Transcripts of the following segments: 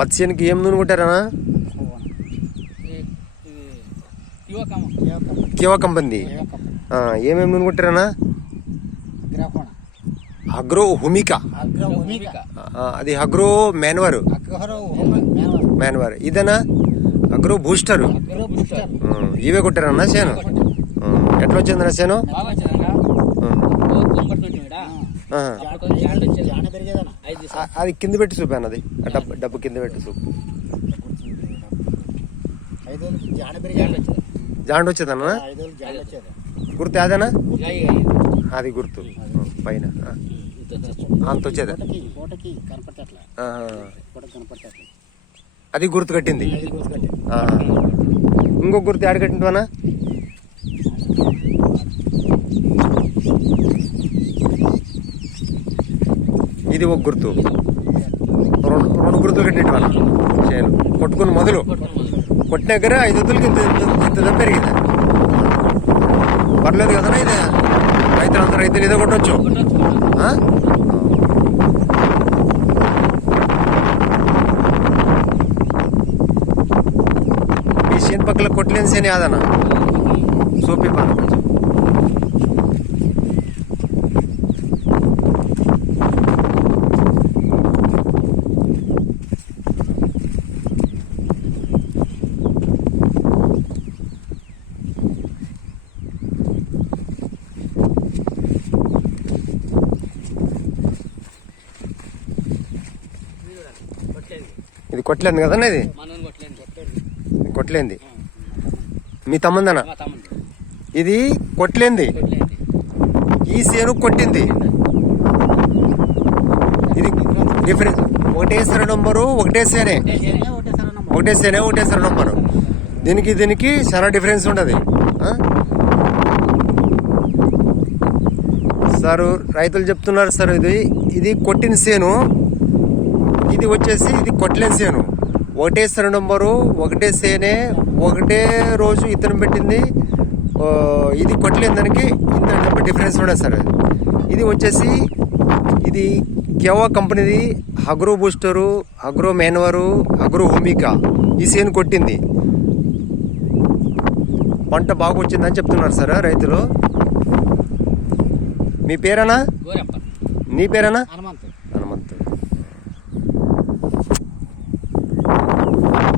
పత్తి చేనుకి ఏం నూనె కొట్టారనా? కివా కంపెనీ ఏమేమి నూనె కొట్టారనా? అగ్రో హుమికా. అది అగ్రో మ్యాన్వర్ మ్యాన్వర్ ఇదేనా? Agro booster. ఇవే కొట్టారన్నా చేను ఆ, ఎట్లా వచ్చిందన్నా చేను అది కింద పెట్టి చూపాను అది డబ్బు డబ్బు కింద పెట్టి చూపు జాడ వచ్చేదన్నా గుర్తు అదేనా అది గుర్తు. పైన. అంత వచ్చేదా? అది గుర్తు కట్టింది. ఇంకో గుర్తు ఆడ కట్టింటివనా ఇది ఒక గుర్తు. రెండు రెండు గుర్తులు కట్టింటి వాళ్ళ చేయాలి కొట్టుకుని మొదలు. కొట్టిన దగ్గర ఐదు వద్దులకి ఇంత ఇంత- పెరిగింది పర్లేదు కదా ఇది? రైతులందరూ రైతులు ఇదే కొట్టచ్చు. ఈ చేను పక్కల కొట్టలేని సేనే అదన్న సోపి పన్ను ఇది కొట్టలేదు కదన్న ఇది? కొట్టలేదు. మీ తమ్ముందన? ఇది కొట్టలేంది. ఈ సేను కొట్టింది. ఇది డిఫరెన్స్ ఒకటేసారి నంబరు ఒకటే సేనే. ఒకటే సార్ అన్న ఒకటే సేనే ఒకటేసారి నంబరు. దీనికి దీనికి చాలా డిఫరెన్స్ ఉండదు. సారు రైతులు చెప్తున్నారు సార్ ఇది ఇది కొట్టిన సేను. ఇది వచ్చేసి ఇది కొట్టలేని సేను. ఒకటే సరి నంబరు ఒకటే సేనే ఒకటే రోజు ఇతను పెట్టింది. ఇది కొట్టలేని దానికి ఇంత డబ్బు డిఫరెన్స్ ఉండదు సార్ ఇది వచ్చేసి ఇది కెవా కంపెనీది agro booster agro manure agro హోమికా ఈ సేను కొట్టింది. పంట బాగా వచ్చిందని చెప్తున్నారు సార్ రైతులు. మీ పేరేనా నీ పేరేనా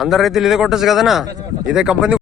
అందరు రైతులు ఇదే కొట్టచ్చు కదనా? ఇదే కంపెనీ